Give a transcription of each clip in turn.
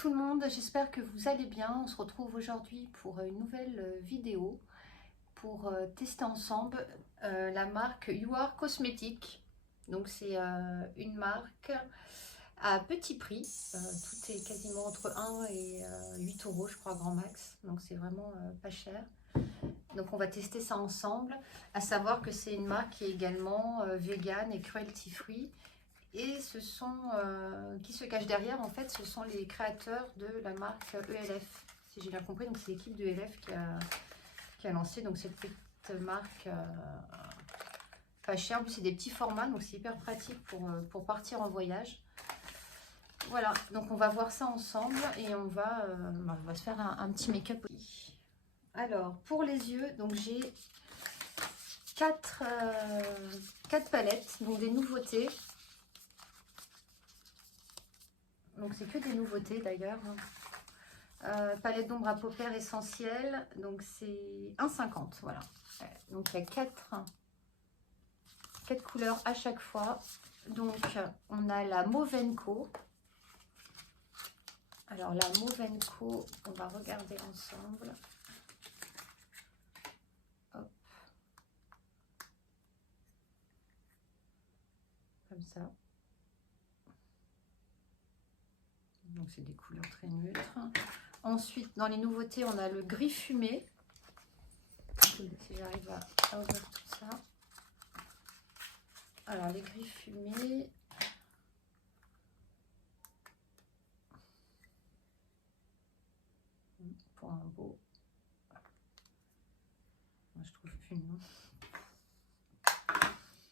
Tout le monde, j'espère que vous allez bien. On se retrouve aujourd'hui pour une nouvelle vidéo pour tester ensemble la marque You Are Cosmetics. Donc c'est une marque à petit prix. Tout est quasiment entre 1 et 8 euros, je crois, grand max. Donc c'est vraiment pas cher. Donc on va tester ça ensemble. À savoir que c'est une marque qui est également vegan et cruelty free. Et ce sont, qui se cache derrière, en fait, ce sont les créateurs de la marque ELF, si j'ai bien compris. Donc c'est l'équipe de ELF qui a lancé donc, cette petite marque pas chère. En plus, c'est des petits formats, donc c'est hyper pratique pour partir en voyage. Voilà, donc on va voir ça ensemble et on va se faire un petit make-up. Alors, pour les yeux, donc j'ai 4 palettes, donc des nouveautés. Donc c'est que des nouveautés d'ailleurs. Palette d'ombre à paupières essentielle, donc c'est 1,50, voilà. Donc il y a 4 couleurs à chaque fois. Donc on a la Movenco. Alors la Movenco, on va regarder ensemble. Hop. Comme ça. Donc c'est des couleurs très neutres. Ensuite, dans les nouveautés, on a le gris fumé. Si j'arrive à ouvrir tout ça. Alors les gris fumés. Pour un beau. Moi, je trouve plus le nom.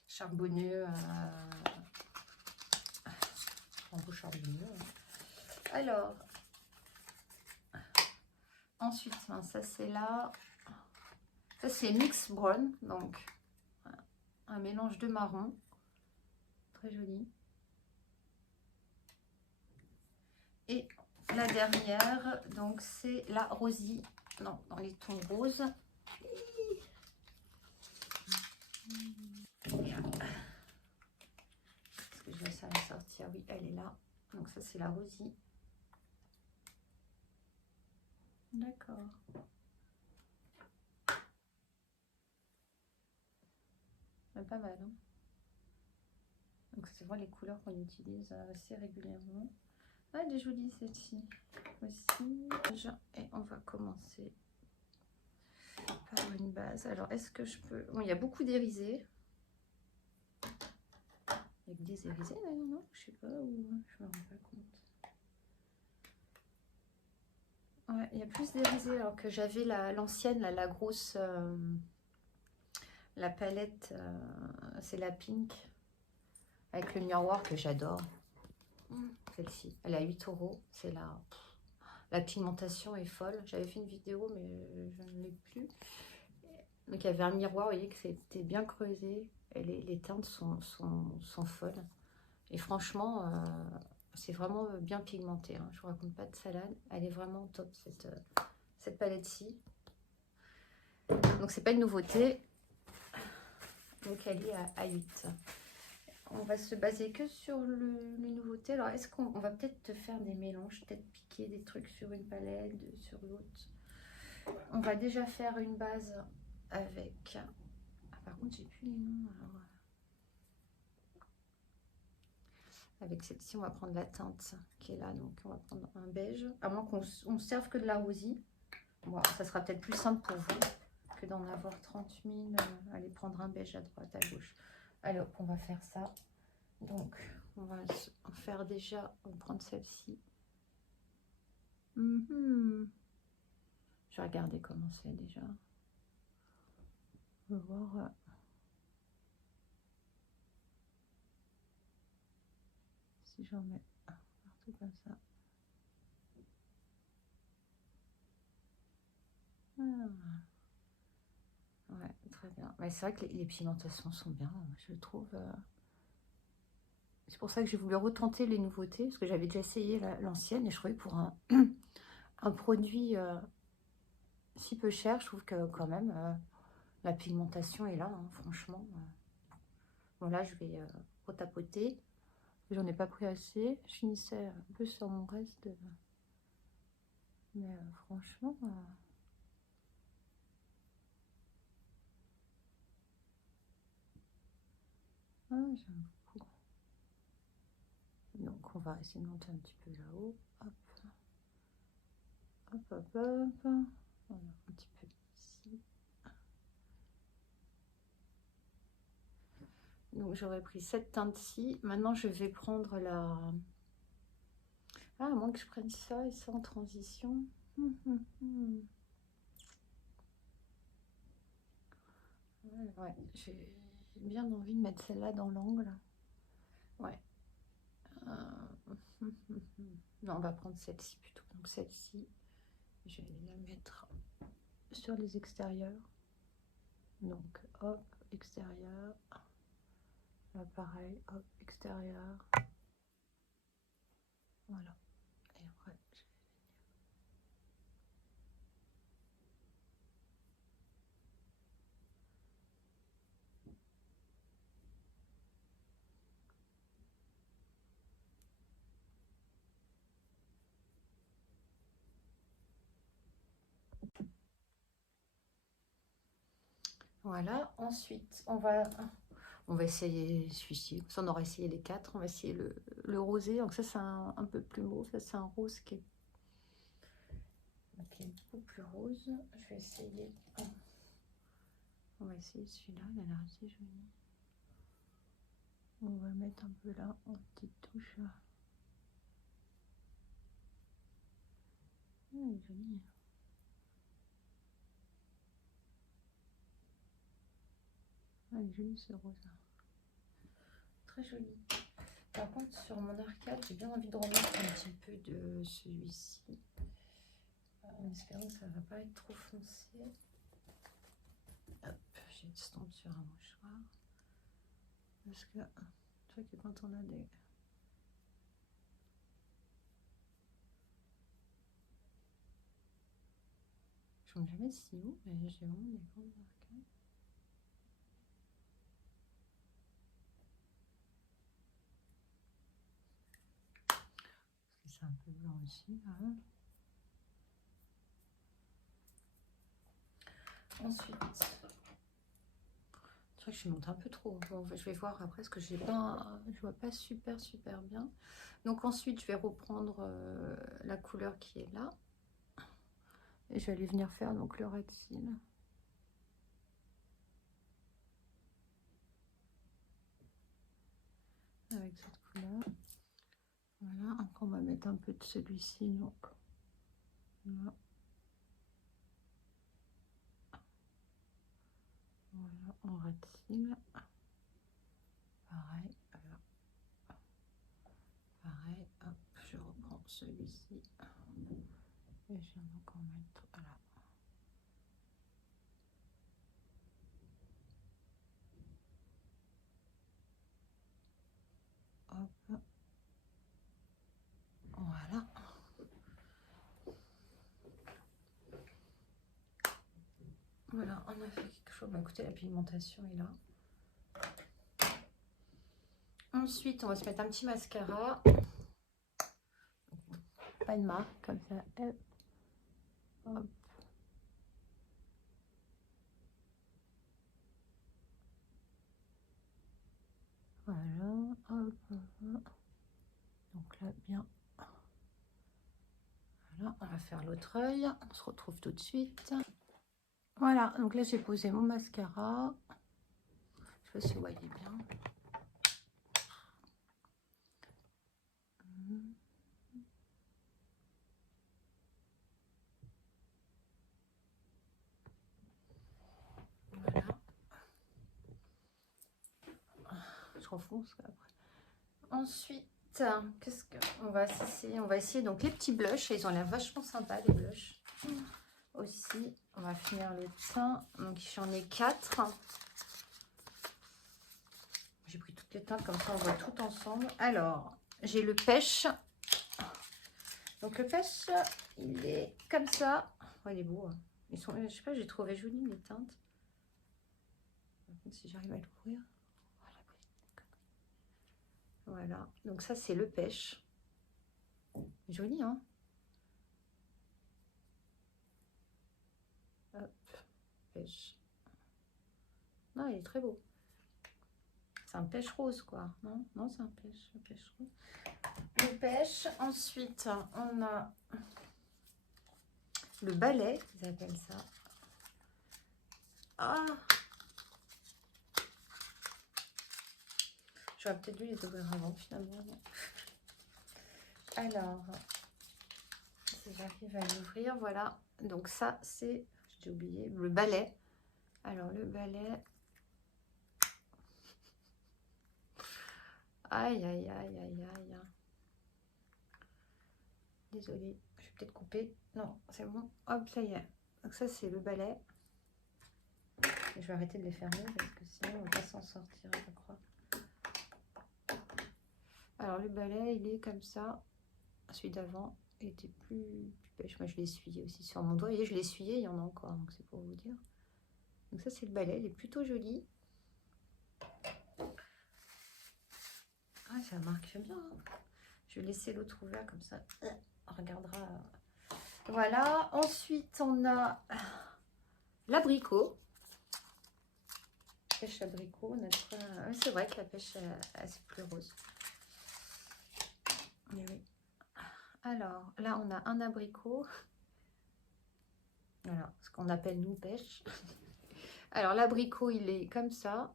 Charbonneux. Un beau charbonneux. Alors. Ensuite, ça c'est là. Ça c'est Mix Brown, donc un mélange de marron. Très joli. Et la dernière, donc c'est la Rosy. Non, dans les tons roses. Est-ce que je vais ça la sortir? Oui, elle est là. Donc ça c'est la Rosy. D'accord. Pas mal, hein. Donc c'est vraiment les couleurs qu'on utilise assez régulièrement. Ah, elle est jolie celle-ci aussi. Et on va commencer par une base. Alors est-ce que je peux... Bon, il y a beaucoup d'irisés. Il y a que des irisés d'ailleurs, non? Je sais pas, ou je me rends pas compte. Ouais, il y a plus d'irisés alors que j'avais l'ancienne, la grosse... la palette, c'est la pink. Avec le miroir que j'adore. Celle-ci, elle est à 8 euros. C'est la pigmentation est folle. J'avais fait une vidéo, mais je ne l'ai plus. Donc il y avait un miroir, vous voyez que c'était bien creusé. Et les teintes sont folles. Et franchement, c'est vraiment bien pigmenté. Hein. Je vous raconte pas de salade. Elle est vraiment top, cette palette-ci. Donc c'est pas une nouveauté. Donc elle est à 8. On va se baser que sur les nouveautés. Alors, est-ce qu'on va peut-être faire des mélanges, peut-être piquer des trucs sur une palette, sur l'autre. On va déjà faire une base avec... Ah, par contre, j'ai plus les noms. Alors... Avec celle-ci, on va prendre la teinte qui est là. Donc, on va prendre un beige. À moins qu'on ne serve que de la Rosy. Bon, ça sera peut-être plus simple pour vous que d'en avoir 30 000. Allez prendre un beige à droite, à gauche. Alors, on va faire ça. Donc, on va faire déjà, on va prendre celle-ci. Je vais regarder comment c'est déjà. On va voir. Si j'en mets partout comme ça. Ouais, très bien. Mais c'est vrai que les pigmentations sont bien, je trouve. C'est pour ça que j'ai voulu retenter les nouveautés, parce que j'avais déjà essayé l'ancienne, et je trouvais que pour un produit si peu cher, je trouve que quand même, la pigmentation est là, hein, franchement. Bon, là, je vais retapoter. J'en ai pas pris assez. Je finissais un peu sur mon reste Mais franchement, j'aime beaucoup. Donc on va essayer de monter un petit peu là-haut. Hop. Hop, hop, hop. Voilà, un petit peu ici. Donc j'aurais pris cette teinte-ci. Maintenant je vais prendre la... Ah, à moins que je prenne ça et ça en transition. Ouais, j'ai bien envie de mettre celle-là dans l'angle. Ouais. Non, on va prendre celle-ci plutôt. Donc celle-ci, je vais la mettre sur les extérieurs. Donc hop, extérieur. Là pareil, hop, extérieur. Voilà. Et après, je vais voilà, ensuite on va essayer celui-ci. On aura essayé les 4. On va essayer le rosé. Donc ça c'est un peu plus mauve. Ça c'est un rose qui est beaucoup plus rose. Je vais essayer. On va essayer celui-là. Il a l'air assez joli. On va mettre un peu là en petite touche. Il est joli. Ah, il est joli ce rose. Très joli. Par contre, sur mon arcade, j'ai bien envie de remettre un petit peu de celui-ci. En espérant que ça ne va pas être trop foncé. Hop, j'ai une stampe sur un mouchoir. Parce que, tu vois que quand on a des... Je ne sais jamais si où, mais j'ai vraiment des grandes arcades. Parce que c'est un peu blanc aussi, là. Ensuite, je crois que je suis montée un peu trop. Bon, je vais voir après parce que je vois pas super bien. Donc ensuite, je vais reprendre la couleur qui est là. Et je vais aller venir faire donc le red seal. Avec cette couleur. Voilà, après on va mettre un peu de celui-ci. Donc là. Voilà, en red seal. Pareil, alors, pareil, hop, je reprends celui-ci et je viens donc en mettre là. Hop, voilà. Voilà, on a fait quelque chose. Bah, écoutez, la pigmentation est là. Ensuite, on va se mettre un petit mascara. Pas de marque, comme ça. Hop. Voilà, hop, hop. Donc là, bien. Voilà, on va faire l'autre œil. On se retrouve tout de suite. Voilà, donc là, j'ai posé mon mascara. Je sais pas si vous voyez bien. Voilà. Je refonce après. Ensuite, qu'est-ce qu'on va essayer? On va essayer donc les petits blushs. Ils ont l'air vachement sympas, les blushs. Aussi, on va finir le teint. Donc, j'en ai 4. J'ai pris toutes les teintes, comme ça on voit tout ensemble. Alors, j'ai le pêche. Donc, le pêche, il est comme ça. Oh, il est beau. Ils sont, je sais pas, j'ai trouvé joli les teintes. Si j'arrive à l'ouvrir. Voilà, donc ça c'est le pêche. Joli, hein? pêche. Non, il est très beau. C'est un pêche rose, quoi. Non, non, c'est un pêche rose. Le pêche. Ensuite, on a le balai, ils appellent ça. Ah! J'aurais peut-être dû les ouvrir avant, finalement. Alors, si j'arrive à l'ouvrir, voilà. Donc ça, c'est, j'ai oublié, le balai. Alors, le balai. Aïe, aïe, aïe, aïe, aïe. Désolée, je vais peut-être couper. Non, c'est bon. Hop, ça y est. Donc ça, c'est le balai. Et je vais arrêter de les fermer parce que sinon, on ne va pas s'en sortir, je crois. Alors, le balai, il est comme ça. Celui d'avant était plus pêche. Moi, je l'ai essuyé aussi sur mon doigt. Et je l'ai essuyé, il y en a encore, donc c'est pour vous dire. Donc ça, c'est le balai. Il est plutôt joli. Ah, ça marque bien. Hein. Je vais laisser l'autre ouvert comme ça. On regardera. Voilà. Ensuite, on a l'abricot. Pêche abricot. C'est vrai que la pêche, c'est plus rose. Mais oui. Alors, là, on a un abricot. Voilà, ce qu'on appelle nous pêche. Alors, l'abricot, il est comme ça.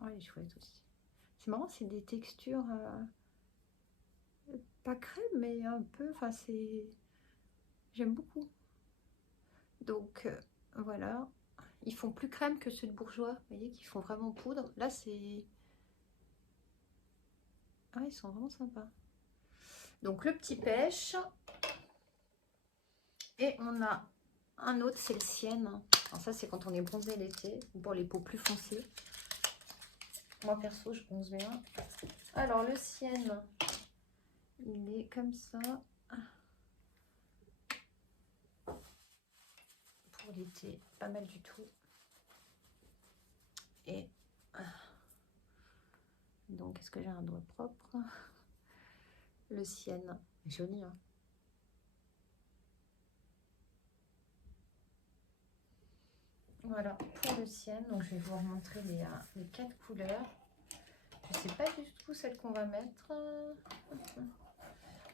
Oh, il est chouette aussi. C'est marrant, c'est des textures pas crème, mais un peu. Enfin, c'est. J'aime beaucoup. Donc, voilà. Ils font plus crème que ceux de Bourjois. Vous voyez, qui font vraiment poudre. Là, c'est. Ah, ils sont vraiment sympas. Donc, le petit pêche. Et on a un autre, c'est le Sienne. Alors ça, c'est quand on est bronzé l'été, ou pour les peaux plus foncées. Moi, perso, je bronze bien. Alors, le Sienne, il est comme ça. Pour l'été, pas mal du tout. Et donc, est-ce que j'ai un doigt propre? Le Sienne, joli, hein. Voilà, pour le Sienne. Donc, je vais vous remontrer les 4 couleurs. Je ne sais pas du tout celle qu'on va mettre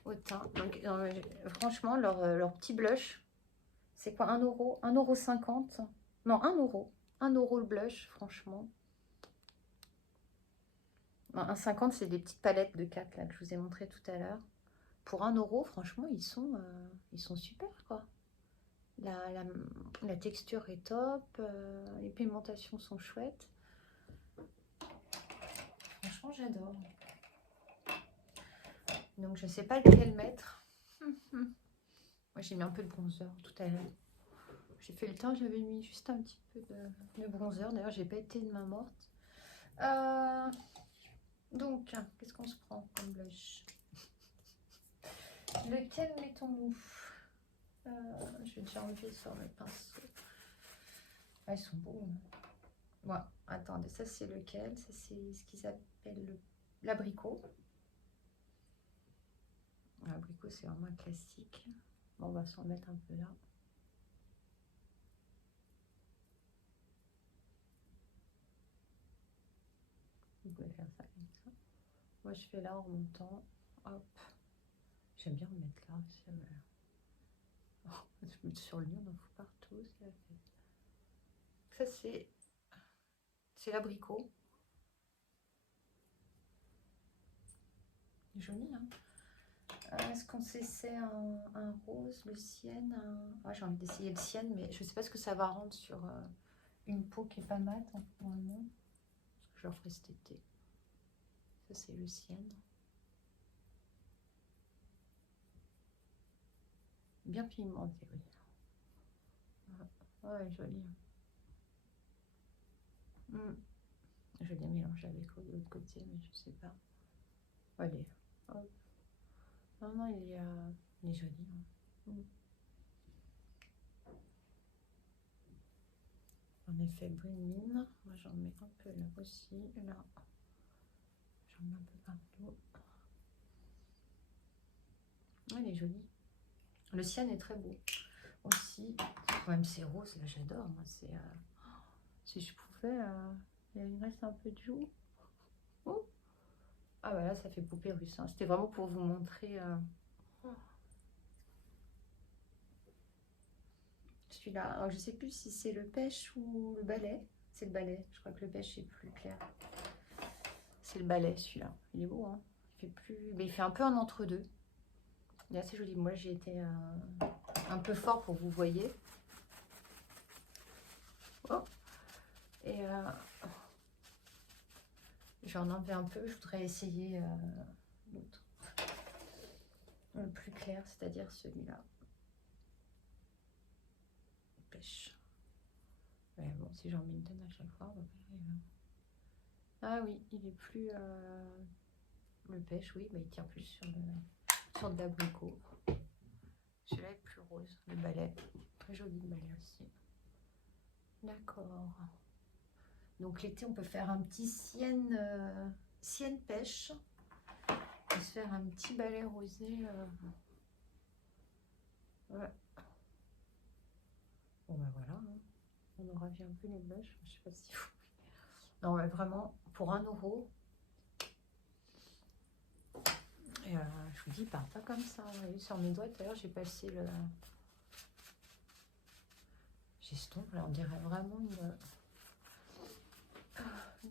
au teint. Donc, franchement, leur petit blush, c'est quoi, 1 euro, 1,50 €? Non, 1 euro. 1 euro le blush, franchement. 1,50 €, c'est des petites palettes de 4 là, que je vous ai montré tout à l'heure. Pour 1 euro, franchement, ils sont super, quoi. La texture est top, les pigmentations sont chouettes. Franchement, j'adore. Donc, je ne sais pas lequel mettre. Moi, j'ai mis un peu de bronzer tout à l'heure. J'ai fait le teint, j'avais mis juste un petit peu de bronzer. D'ailleurs, j'ai pas été de main morte. Donc, qu'est-ce qu'on se prend comme blush? Lequel mettons-nous? Je vais déjà enlever sur le pinceau. Ah, ils sont beaux. Bon, attendez, ça c'est lequel? Ça c'est ce qu'ils appellent l'abricot. L'abricot, c'est vraiment classique. Bon, on va s'en mettre un peu là. Vous pouvez faire ça comme ça. Moi, je fais là en remontant. Hop. J'aime bien remettre là. Oh, je mets sur le mur, on en fout partout. Ça, c'est l'abricot. Joli, hein? Est-ce qu'on s'essaie un rose, le Sienne? Ouais, j'ai envie d'essayer le Sienne, mais je ne sais pas ce que ça va rendre sur une peau qui est pas mate en ce moment. Parce que je leur ferai cet été. Ça, c'est le Sienne. Bien pigmenté, oui. Ouais, joli. Je vais les mélanger avec de l'autre côté, mais je sais pas. Allez. Hop. Non, il est joli. Hein. En effet, brune. Moi, j'en mets un peu là aussi. Là, j'en mets un peu partout. Il est joli. Le Sienne est très beau. aussi. Même c'est rose, là j'adore. Moi, si je pouvais, il me reste un peu de joue. Oh. Ah bah là, ça fait poupée russe. Hein. C'était vraiment pour vous montrer celui-là. Alors, je sais plus si c'est le pêche ou le balai. C'est le balai. Je crois que le pêche est plus clair. C'est le balai, celui-là. Il est beau, hein. Il fait plus... Mais il fait un peu un entre-deux. Il est assez joli. Moi, j'ai été un peu fort pour que vous voyez. Oh. Et j'en enlève un peu. Je voudrais essayer l'autre. Le plus clair, c'est-à-dire celui-là. Pêche. Mais bon, si j'en mets une tonne à chaque fois, on va pas y arriver. Ah oui, il est plus... le pêche, oui, mais il tient plus sur de l'abricot. Celui-là est plus rose, le balai. Très joli le balai aussi. D'accord. Donc l'été, on peut faire un petit sienne pêche. Et se faire un petit balai rosé. Ouais. Bon ben voilà, hein. On aura vu un peu les blushs. Je sais pas si vous... Non, mais vraiment, pour 1 €. Et je vous dis, il part pas comme ça. Vous voyez, sur mes doigts, tout à l'heure, j'ai passé le... J'estompe, là, on dirait vraiment une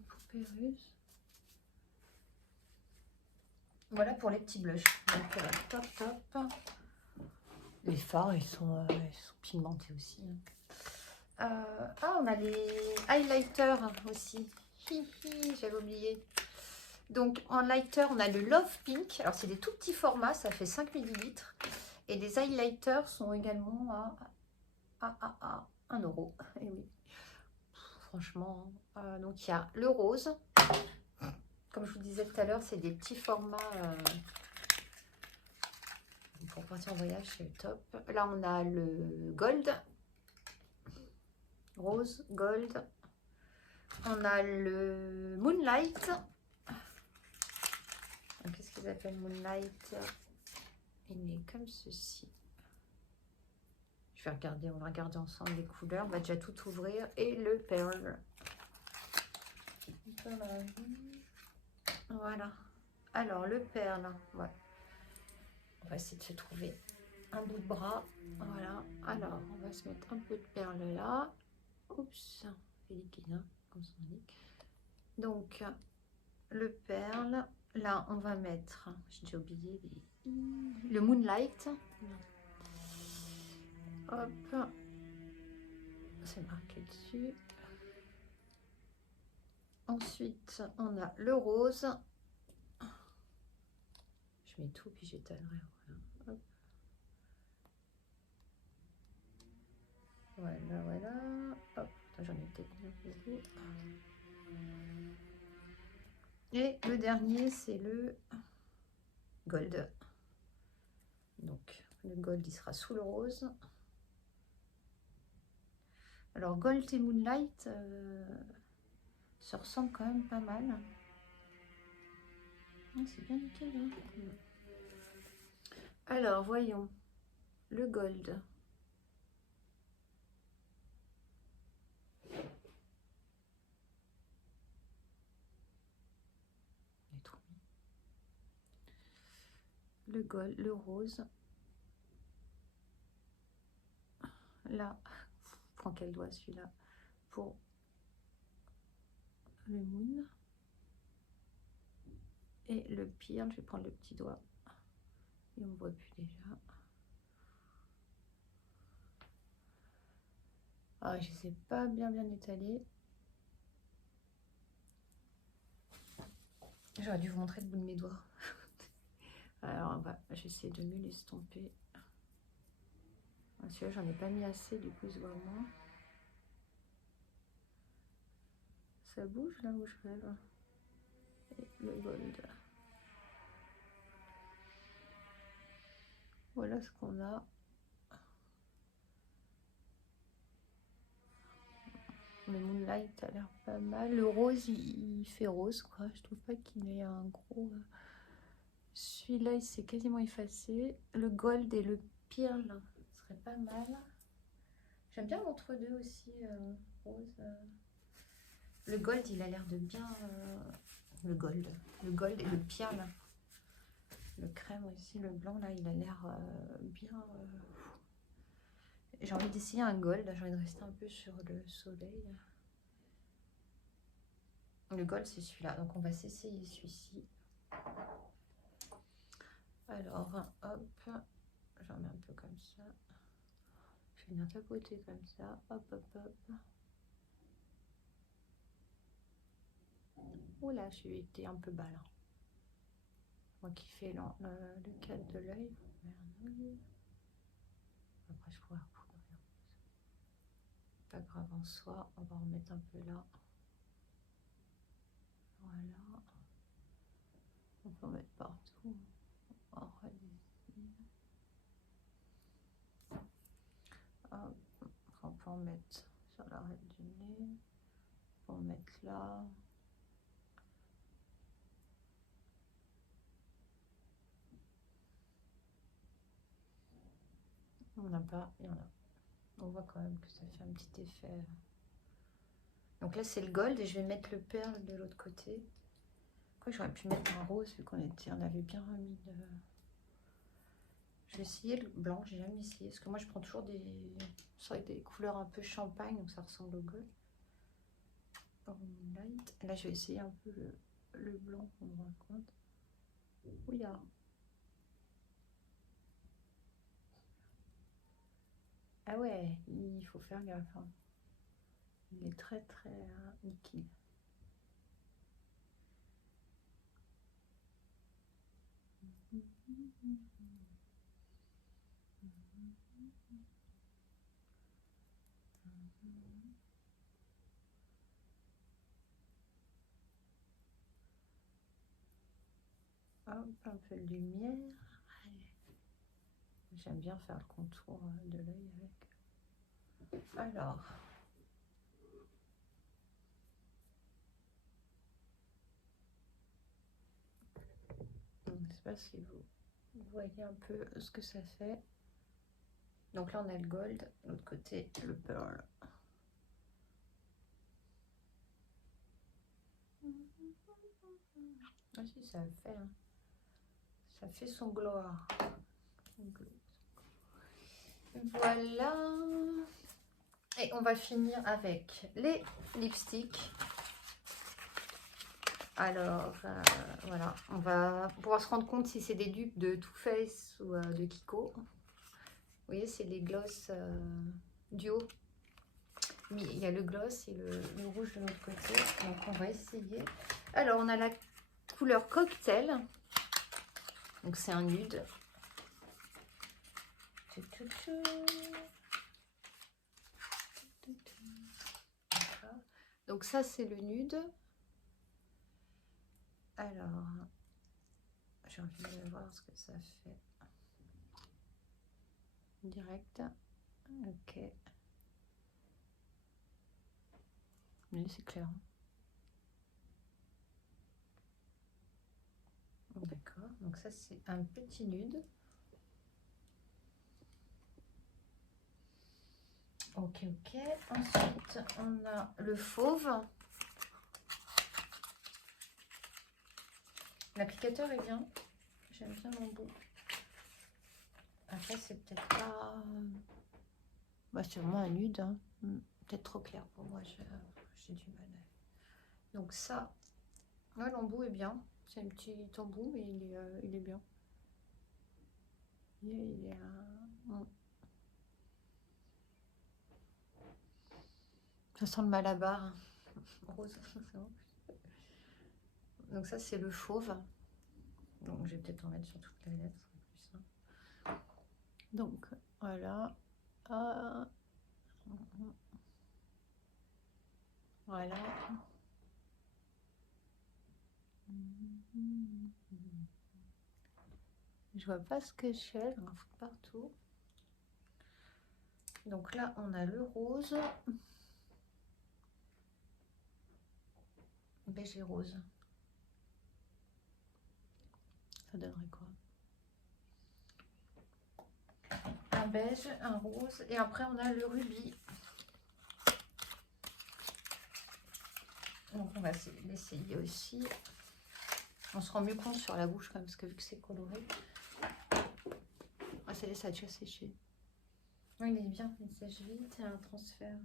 poupée russe. Voilà pour les petits blushs. Donc, top, top. Les fards, ils sont pigmentés aussi. Hein. On a les highlighters aussi. J'avais oublié. Donc, en lighter, on a le Love Pink. Alors, c'est des tout petits formats, ça fait 5 ml. Et les highlighters sont également à 1 €. Et oui, franchement. Donc, il y a le rose. Comme je vous disais tout à l'heure, c'est des petits formats pour partir en voyage, c'est le top. Là, on a le gold. Rose, gold. On a le Moonlight. Qu'est-ce qu'ils appellent Moonlight? Il est comme ceci. Je vais regarder, on va regarder ensemble les couleurs. On va déjà tout ouvrir. Et le Pearl. Voilà. Alors, le Pearl. Ouais. On va essayer de se trouver un bout de bras. Voilà. Alors, on va se mettre un peu de perle là. Oups. C'est liquide, hein, comme ça on dit. Donc, le Pearl. Là, on va mettre... J'ai déjà oublié le Moonlight. Hop. C'est marqué dessus. Ensuite, on a le rose. Je mets tout, puis j'étalerai. Voilà. Voilà, voilà. Hop, j'en ai peut-être mis beaucoup. Et le dernier, c'est le gold. Donc, le gold, il sera sous le rose. Alors, gold et moonlight se ressemblent quand même pas mal. C'est bien nickel, hein. Alors, voyons. Le gold. Le gold, le rose. Là, prends quel doigt celui-là pour le moon. Et le pire, je vais prendre le petit doigt. Et on ne voit plus déjà. Ah, je ne sais pas bien étaler. J'aurais dû vous montrer le bout de mes doigts. Alors, j'essaie de mieux l'estomper. Celui-là, j'en ai pas mis assez, du coup, il se voit moins. Ça bouge là où je rêve. Et le gold. Voilà ce qu'on a. Le moonlight a l'air pas mal. Le rose, il fait rose, quoi. Je trouve pas qu'il ait un gros... Celui-là, il s'est quasiment effacé. Le gold et le pearl serait pas mal. J'aime bien l'entre-deux aussi, rose. Le gold, il a l'air de bien... le gold et le perle. Le crème aussi, le blanc, là, il a l'air bien... J'ai envie d'essayer un gold, j'ai envie de rester un peu sur le soleil. Le gold, c'est celui-là, donc on va s'essayer celui-ci. Alors, hop, j'en mets un peu comme ça. Je vais venir tapoter comme ça, hop, hop, hop. Oula, j'ai été un peu bas là. Moi qui fais le cadre de l'œil. Après, je pourrais recouvrir. Pas grave en soi, on va remettre un peu là. Voilà. On peut en mettre partout. Hop. On peut en mettre sur l'arête du nez. On peut en mettre là. On n'a pas, il y en a. On voit quand même que ça fait un petit effet. Donc là c'est le gold et je vais mettre le perle de l'autre côté. Quoi, j'aurais pu mettre un rose vu on avait bien remis de... Je vais essayer le blanc, j'ai jamais essayé. Parce que moi je prends toujours des couleurs un peu champagne, donc ça ressemble au gold. Light. Là je vais essayer un peu le blanc, on me rend compte. Oui, ah ouais, il faut faire gaffe. Hein. Il est très liquide. Hop, un peu de lumière. J'aime bien faire le contour de l'œil avec. Alors. Je ne sais pas si vous voyez un peu ce que ça fait. Donc là on a le gold, de l'autre côté le pearl. Ah si, ça le fait. Hein. Ça fait son gloire. Voilà. Et on va finir avec les lipsticks. Alors, voilà, on va pouvoir se rendre compte si c'est des dupes de Too Faced ou de Kiko. Vous voyez, c'est les gloss duo. Mais il y a le gloss et le rouge de l'autre côté. Donc, on va essayer. Alors, on a la couleur cocktail. Donc, c'est un nude. Donc, ça, c'est le nude. Alors, j'ai envie de voir ce que ça fait. Direct. Ok. Mais c'est clair. D'accord. Donc ça, c'est un petit nude. Ok, ok. Ensuite, on a le fauve. L'applicateur est bien. J'aime bien l'embout. Après, c'est peut-être pas... Bah, c'est vraiment un nude. Hein. Peut-être trop clair pour moi. J'ai du mal. Donc ça, ouais, l'embout est bien. C'est un petit embout, mais il est bien. Il est ça sent le malabar. Rose. Donc ça, c'est le fauve. Donc je vais peut-être en mettre sur toute la lettre. Plus simple. Donc voilà. Voilà. Je vois pas ce que je fais, j'en fous partout. Donc là, on a le rose. Beige et rose. Ça donnerait quoi? un beige, un rose et après on a le rubis. Donc on va l'essayer aussi. On se rend mieux compte sur la bouche quand même parce que vu que c'est coloré. Ah ça y est, ça a déjà séché. Oui, il est bien, il sèche vite. Il y a un transfert.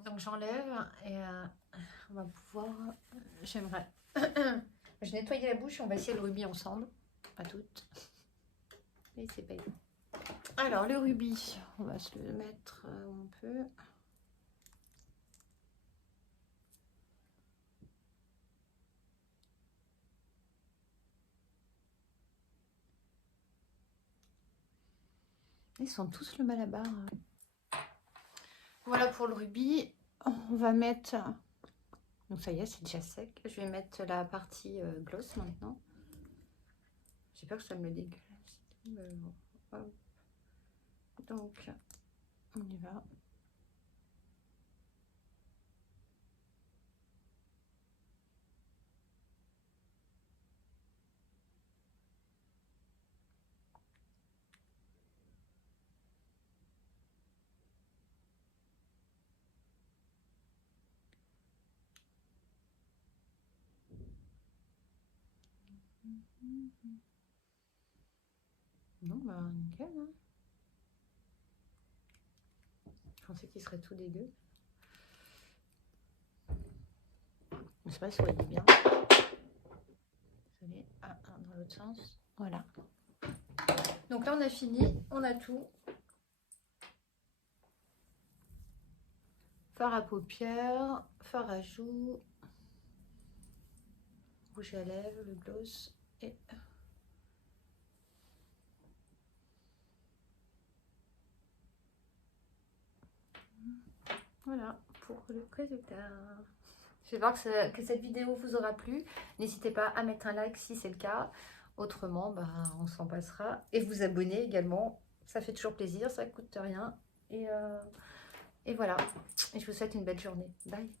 Donc j'enlève et on va pouvoir. J'aimerais. Je nettoyais la bouche et on va essayer le rubis ensemble. À toutes. Et c'est pas évident. Alors le rubis, on va se le mettre où on peut. Ils sont tous le malabar. Voilà pour le rubis. On va mettre. Donc ça y est, c'est déjà sec. Je vais mettre la partie gloss maintenant. J'ai peur que ça me le dégueulasse. Donc, on y va. Non, bah nickel. Hein. Je pensais qu'il serait tout dégueu. Je sais pas si vous voyez bien. Désolée. Ah, dans l'autre sens. Voilà. Donc là, on a fini. On a tout. Fard à paupières, fard à joues, rouge à lèvres, le gloss et... Voilà pour le résultat. J'espère que cette vidéo vous aura plu. N'hésitez pas à mettre un like si c'est le cas. Autrement, bah, on s'en passera. Et vous abonner également. Ça fait toujours plaisir, ça ne coûte rien. Et voilà. Et je vous souhaite une belle journée. Bye.